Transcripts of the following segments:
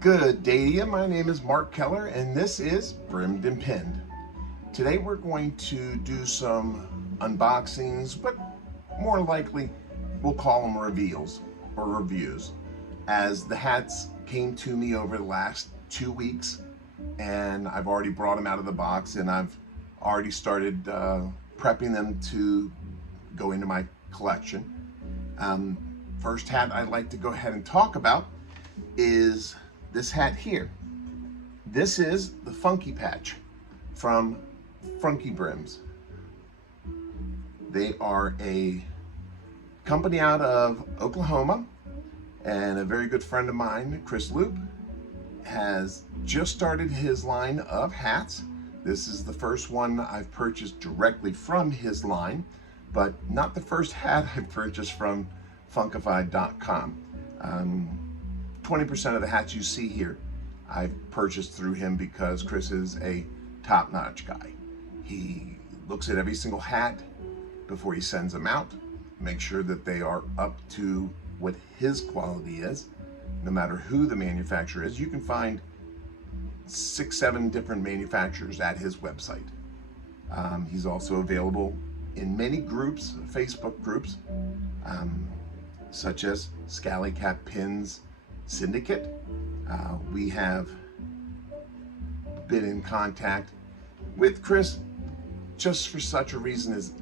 Good day to you. My name is Mark Keller and this is Brimmed and Pinned. Today we're going to do some unboxings, but more likely we'll call them reveals or reviews, as the hats came to me over the last 2 weeks and I've already brought them out of the box and I've already started prepping them to go into my collection. First hat I'd like to go ahead and talk about is this hat here. This is the Funky Patch from Funky Brims. They are a company out of Oklahoma, and a very good friend of mine, Chris Loop, has just started his line of hats. This is the first one I've purchased directly from his line, but not the first hat I've purchased from funkified.com. 20% of the hats you see here I've purchased through him because Chris is a top-notch guy. He looks at every single hat before he sends them out, make sure that they are up to what his quality is, no matter who the manufacturer is. You can find 6-7 different manufacturers at his website. He's also available in many groups, Facebook groups, such as Scally Cap Pins Syndicate. We have been in contact with Chris just for such a reason as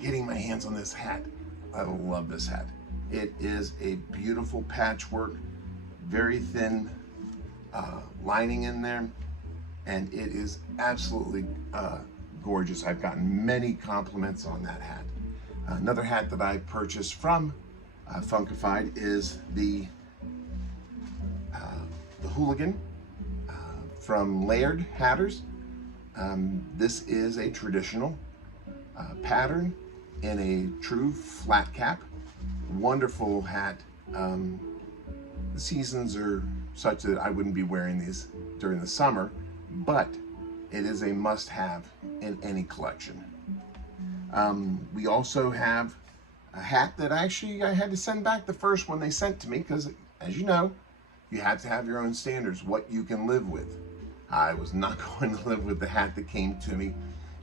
getting my hands on this hat. I love this hat. It is a beautiful patchwork, very thin lining in there, and it is absolutely gorgeous. I've gotten many compliments on that hat. Another hat that I purchased from Funkified is the Hooligan from Laird Hatters. This is a traditional pattern in a true flat cap. Wonderful hat. The seasons are such that I wouldn't be wearing these during the summer, but it is a must-have in any collection. We also have a hat that I had to send back the first one they sent to me because, as you know, you have to have your own standards, what you can live with. I was not going to live with the hat that came to me.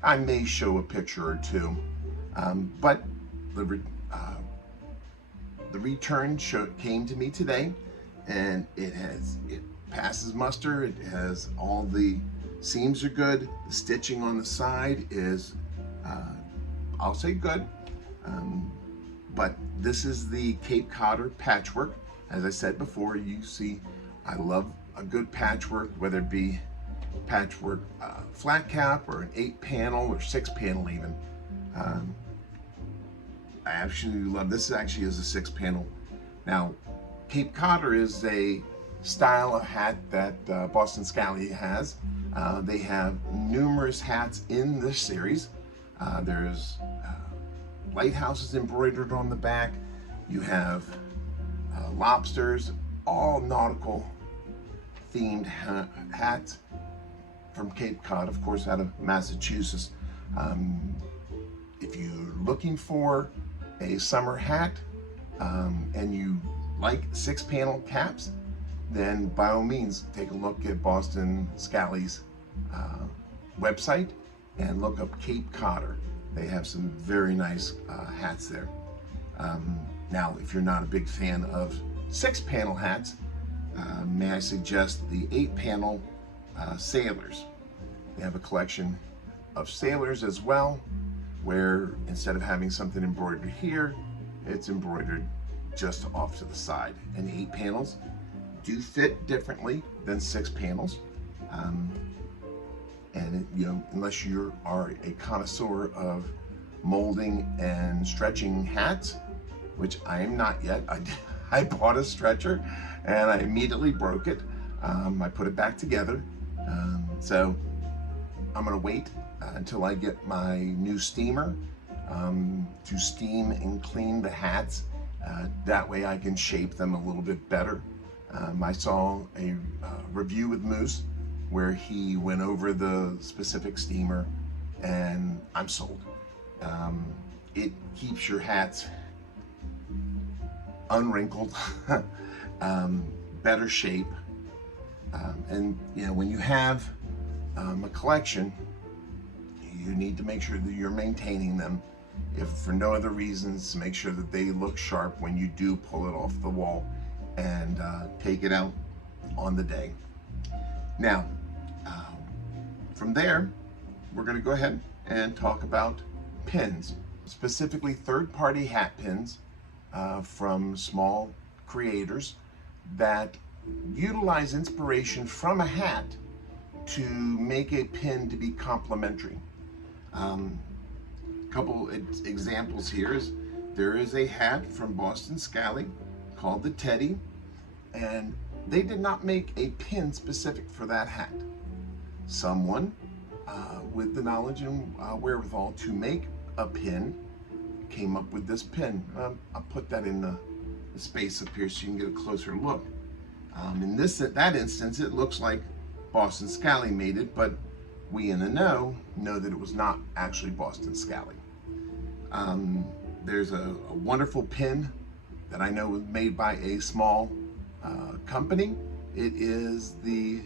I may show a picture or two, but the return came to me today, and it passes muster. It has all the seams are good. The stitching on the side is, I'll say good, but this is the Cape Codder patchwork. As I said before, you see, I love a good patchwork, whether it be patchwork flat cap or an 8-panel or 6-panel even. I actually love this. Actually is a 6-panel. Now, Cape Codder is a style of hat that Boston Scally has. They have numerous hats in this series. There's lighthouses embroidered on the back. You have lobsters, all nautical themed hats from Cape Cod, of course, out of Massachusetts. If you're looking for a summer hat and you like 6-panel caps, then by all means take a look at Boston Scally's website and look up Cape Codder. They have some very nice hats there. Now, if you're not a big fan of 6-panel hats, may I suggest the 8-panel sailors. They have a collection of sailors as well, where instead of having something embroidered here, it's embroidered just off to the side. And 8 panels do fit differently than 6 panels. And you know, unless you are a connoisseur of molding and stretching hats, which I am not yet. I bought a stretcher and I immediately broke it. I put it back together. So I'm gonna wait until I get my new steamer to steam and clean the hats. That way I can shape them a little bit better. I saw a review with Moose where he went over the specific steamer, and I'm sold. It keeps your hats unwrinkled, better shape, And you know, when you have a collection, you need to make sure that you're maintaining them, if for no other reasons, to make sure that they look sharp when you do pull it off the wall and take it out on the day. Now, from there, we're going to go ahead and talk about pins, specifically third-party hat pins from small creators that utilize inspiration from a hat to make a pin to be complementary. Couple examples here is there is a hat from Boston Scally called the Teddy, and they did not make a pin specific for that hat. Someone with the knowledge and wherewithal to make a pin came up with this pin. I'll put that in the space up here so you can get a closer look. In that instance, it looks like Boston Scally made it, but we in the know that it was not actually Boston Scally. There's a wonderful pin that I know was made by a small company. It is the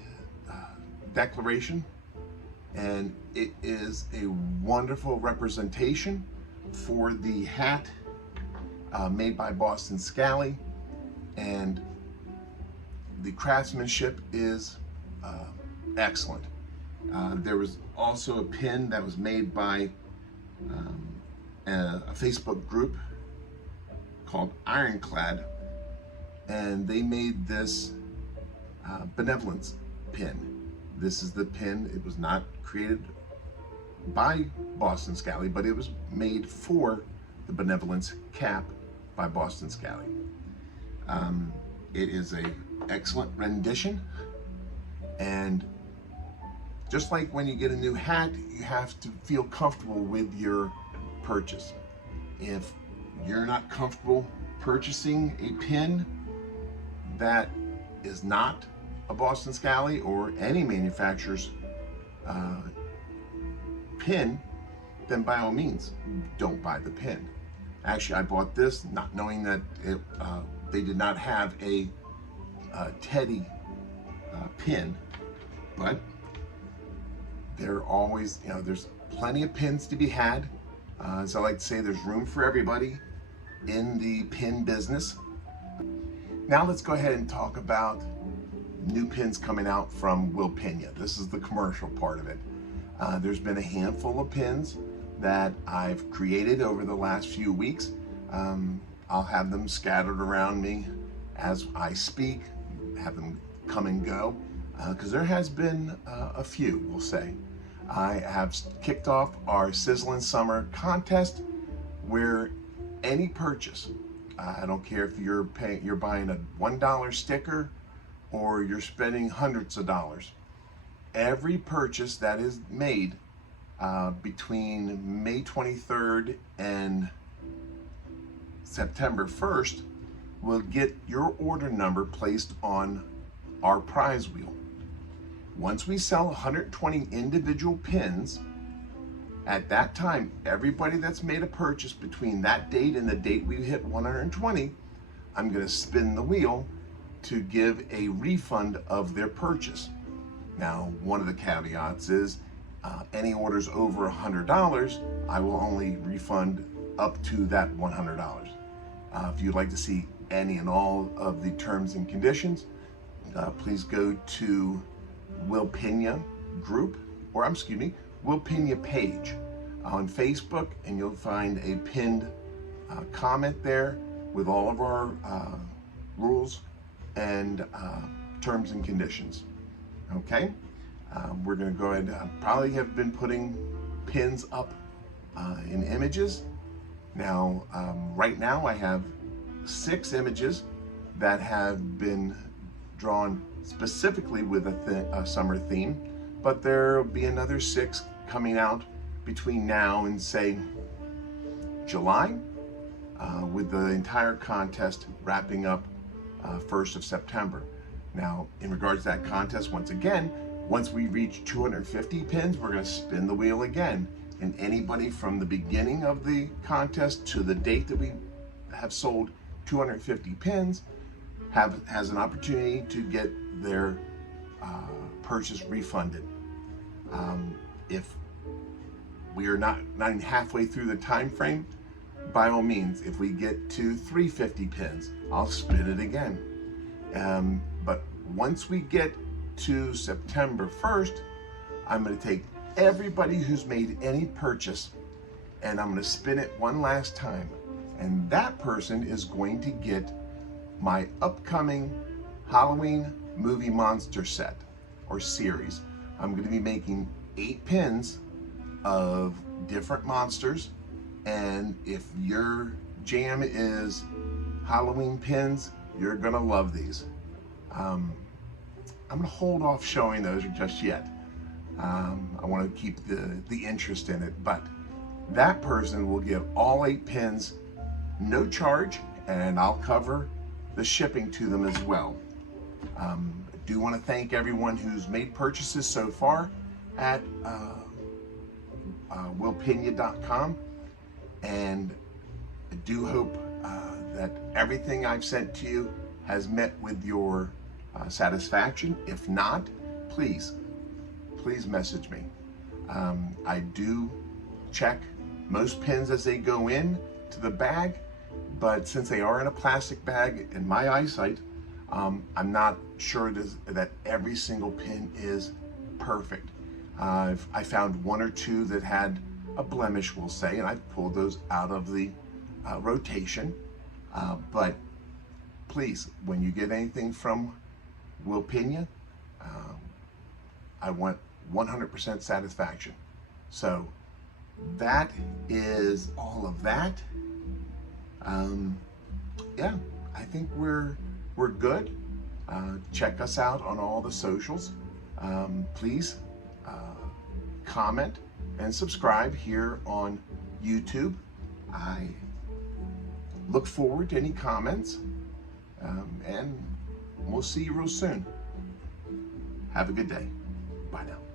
Declaration, and it is a wonderful representation for the hat made by Boston Scally, and the craftsmanship is excellent. There was also a pin that was made by a Facebook group called Ironclad, and they made this benevolence pin. This is the pin. It was not created by Boston Scally, but it was made for the benevolence cap by Boston Scally. It is an excellent rendition, and just like when you get a new hat, you have to feel comfortable with your purchase. If you're not comfortable purchasing a pin that is not a Boston Scally or any manufacturer's pin, then by all means, don't buy the pin. Actually, I bought this not knowing that they did not have a Teddy pin, but they're always, there's plenty of pins to be had. As I like to say, there's room for everybody in the pin business. Now let's go ahead and talk about new pins coming out from Will Pena. This is the commercial part of it. There's been a handful of pins that I've created over the last few weeks. I'll have them scattered around me as I speak, have them come and go, because there has been a few, we'll say. I have kicked off our Sizzling Summer Contest, where any purchase, I don't care if you're buying a $1 sticker or you're spending hundreds of dollars, every purchase that is made between May 23rd and September 1st will get your order number placed on our prize wheel. Once we sell 120 individual pins, at that time, everybody that's made a purchase between that date and the date we hit 120, I'm going to spin the wheel to give a refund of their purchase. Now, one of the caveats is any orders over $100, I will only refund up to that $100. If you'd like to see any and all of the terms and conditions, please go to Will Pena group, or excuse me, Will Pena page on Facebook, and you'll find a pinned comment there with all of our rules and terms and conditions. Okay, we're going to go ahead and probably have been putting pins up in images. Now, right now I have 6 images that have been drawn specifically with a summer theme, but there will be another 6 coming out between now and say July, with the entire contest wrapping up 1st of September. Now, in regards to that contest, once again, once we reach 250 pins, we're going to spin the wheel again, and anybody from the beginning of the contest to the date that we have sold 250 pins has an opportunity to get their purchase refunded. If we are not even halfway through the time frame, by all means, if we get to 350 pins, I'll spin it again. But once we get to September 1st, I'm going to take everybody who's made any purchase and I'm going to spin it one last time. And that person is going to get my upcoming Halloween movie monster set or series. I'm going to be making 8 pins of different monsters. And if your jam is Halloween pins, you're going to love these. I'm going to hold off showing those just yet. I want to keep the interest in it, but that person will get all 8 pins, no charge, and I'll cover the shipping to them as well. I do want to thank everyone who's made purchases so far at willpena.com, and I do hope that everything I've sent to you has met with your satisfaction. If not, please message me. I do check most pins as they go in to the bag, but since they are in a plastic bag, in my eyesight, I'm not sure that every single pin is perfect. I found 1 or 2 that had a blemish, we'll say, and I've pulled those out of the rotation. But please, when you get anything from Will Pena, I want 100% satisfaction. So that is all of that. Yeah, I think we're good. Check us out on all the socials. Please comment and subscribe here on YouTube. I look forward to any comments, and we'll see you real soon. Have a good day. Bye now.